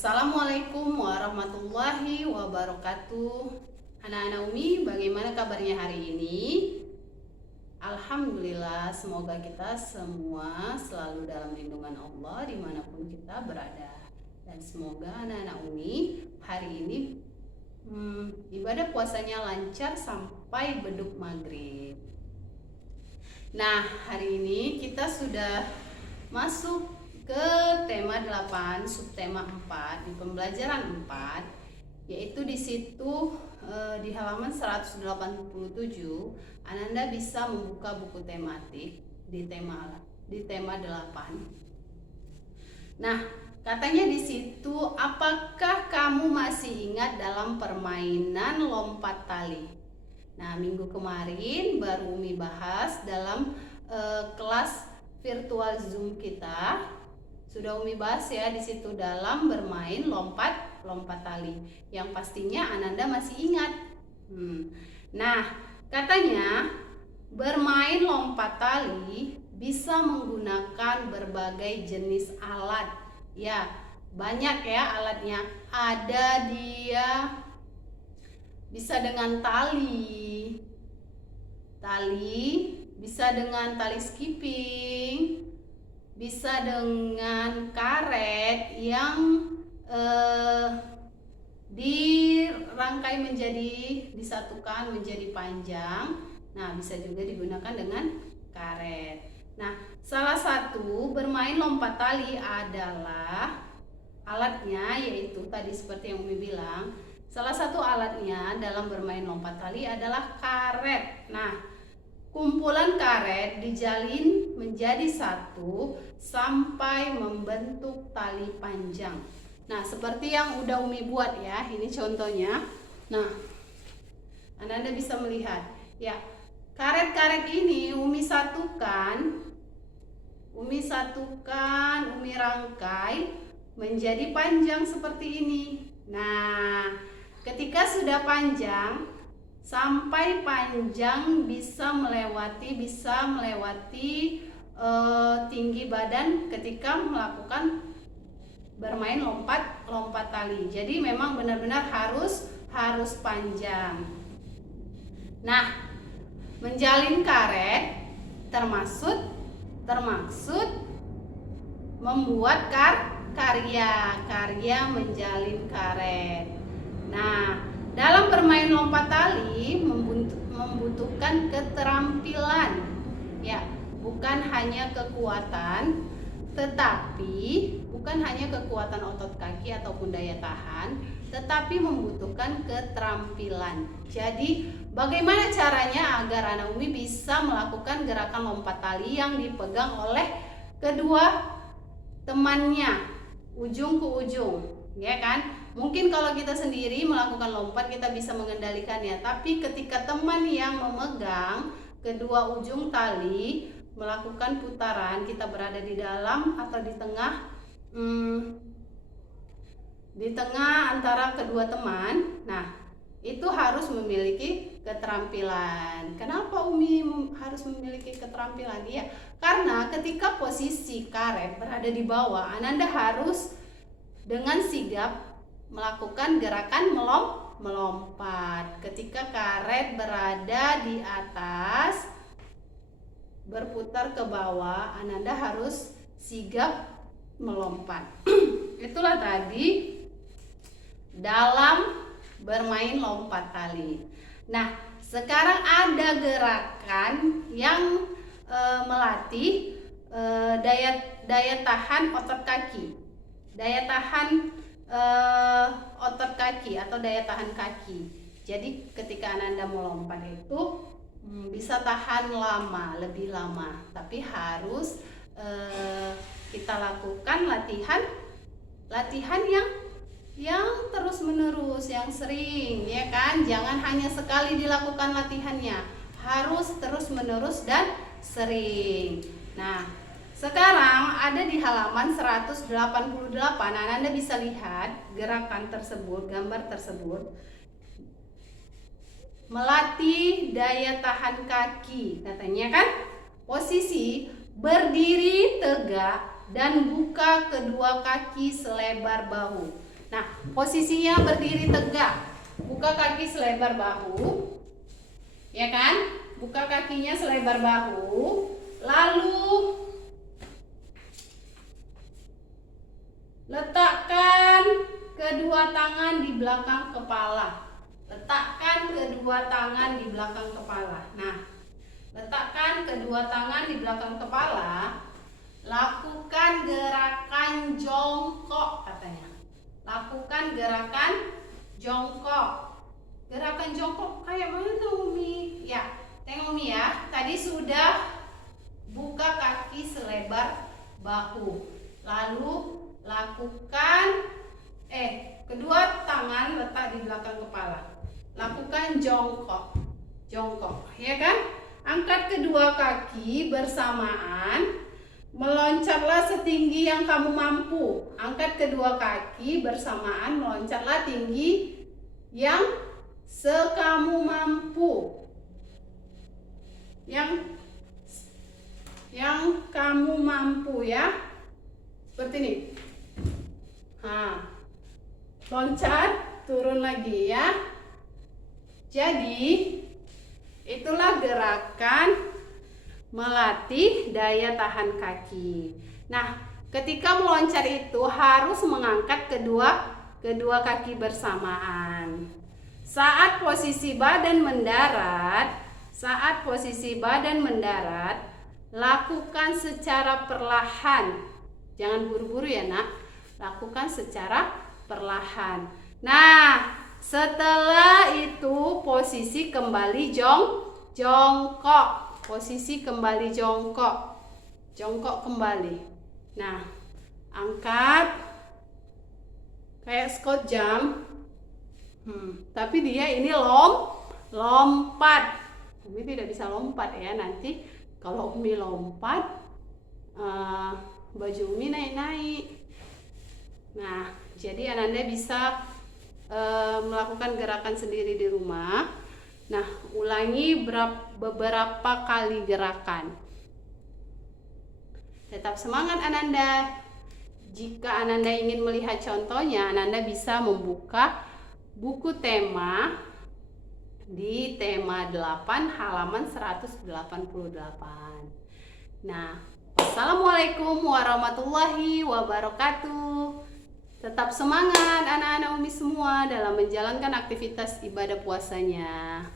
Assalamualaikum warahmatullahi wabarakatuh. Anak-anak Umi, bagaimana kabarnya hari ini? Alhamdulillah, semoga kita semua selalu dalam lindungan Allah dimanapun kita berada. Dan semoga anak-anak Umi hari ini ibadah puasanya lancar sampai beduk maghrib. Nah, hari ini kita sudah masuk ke tema 8, subtema 4 di pembelajaran 4, yaitu di situ di halaman 187 Ananda bisa membuka buku tematik di tema 8. Nah, katanya di situ, apakah kamu masih ingat dalam permainan lompat tali? Nah, minggu kemarin baru Umi bahas dalam kelas virtual Zoom kita. Sudah Umi bahas ya di situ dalam bermain lompat tali, yang pastinya Ananda masih ingat. Nah, katanya bermain lompat tali bisa menggunakan berbagai jenis alat. Ya, banyak ya alatnya. Ada dia bisa dengan tali, bisa dengan tali skipping, bisa dengan karet yang dirangkai disatukan menjadi panjang. Nah, bisa juga digunakan dengan karet. Nah, salah satu bermain lompat tali adalah alatnya, yaitu tadi seperti yang Umi bilang, salah satu alatnya dalam bermain lompat tali adalah karet. Nah, kumpulan karet dijalin menjadi satu sampai membentuk tali panjang. Nah, seperti yang udah Umi buat ya, ini contohnya. Nah, Anda bisa melihat ya, karet-karet ini Umi rangkai menjadi panjang seperti ini. Nah, ketika sudah panjang, sampai panjang bisa melewati tinggi badan ketika melakukan bermain lompat tali. Jadi memang benar-benar harus panjang. Nah, menjalin karet termaksud membuat karya menjalin karet. Nah, dalam bermain lompat tali membutuhkan keterampilan, ya, bukan hanya kekuatan otot kaki ataupun daya tahan, tetapi membutuhkan keterampilan. Jadi, bagaimana caranya agar anak Umi bisa melakukan gerakan lompat tali yang dipegang oleh kedua temannya, ujung ke ujung, ya kan? Mungkin kalau kita sendiri melakukan lompat kita bisa mengendalikannya, tapi ketika teman yang memegang kedua ujung tali melakukan putaran, kita berada di dalam atau di tengah antara kedua teman. Nah, itu harus memiliki keterampilan. Kenapa Umi harus memiliki keterampilan? Ya, karena ketika posisi karet berada di bawah, Ananda harus dengan sigap melakukan gerakan melompat. Ketika karet berada di atas berputar ke bawah, Ananda harus sigap melompat. Itulah tadi dalam bermain lompat tali. Nah, sekarang ada gerakan yang melatih daya tahan otot kaki. Daya tahan otot kaki atau daya tahan kaki. Jadi ketika Ananda melompat itu bisa tahan lebih lama, tapi harus kita lakukan latihan yang terus menerus, yang sering, ya kan? Jangan hanya sekali dilakukan latihannya, harus terus menerus dan sering. Nah, sekarang ada di halaman 188, Anda bisa lihat gerakan tersebut, gambar tersebut. Melatih daya tahan kaki, katanya kan? Posisi berdiri tegak dan buka kedua kaki selebar bahu. Nah, posisinya berdiri tegak. Buka kaki selebar bahu. Ya kan? Buka kakinya selebar bahu. Lalu letakkan kedua tangan di belakang kepala. Letakkan kedua tangan di belakang kepala. Nah, letakkan kedua tangan di belakang kepala. Lakukan gerakan jongkok katanya. Lakukan gerakan jongkok. Gerakan jongkok kayak mana tuh Umi? Ya, tengok Umi ya. Tadi sudah buka kaki selebar bahu. Lalu lakukan kedua tangan letak di belakang kepala. Lakukan jongkok. Jongkok, ya kan? Angkat kedua kaki bersamaan. Meloncatlah setinggi yang kamu mampu. Angkat kedua kaki bersamaan, meloncatlah tinggi yang sekamu mampu. Yang kamu mampu ya. Seperti ini. Loncat, turun lagi ya. Jadi itulah gerakan melatih daya tahan kaki. Nah, ketika meloncat itu harus mengangkat kedua kaki bersamaan. Saat posisi badan mendarat, lakukan secara perlahan. Jangan buru-buru ya, Nak. Lakukan secara perlahan. Nah, setelah itu posisi kembali jongkok. Posisi kembali jongkok. Jongkok kembali. Nah, angkat kayak squat jump. Tapi dia ini lompat. Umi tidak bisa lompat ya. Nanti kalau Umi lompat, baju Umi naik-naik. Nah, jadi Ananda bisa melakukan gerakan sendiri di rumah. Nah, ulangi beberapa kali gerakan. Tetap semangat Ananda. Jika Ananda ingin melihat contohnya, Ananda bisa membuka buku tema di tema 8 halaman 188. Nah, wassalamualaikum warahmatullahi wabarakatuh. Tetap semangat anak-anak Umi semua dalam menjalankan aktivitas ibadah puasanya.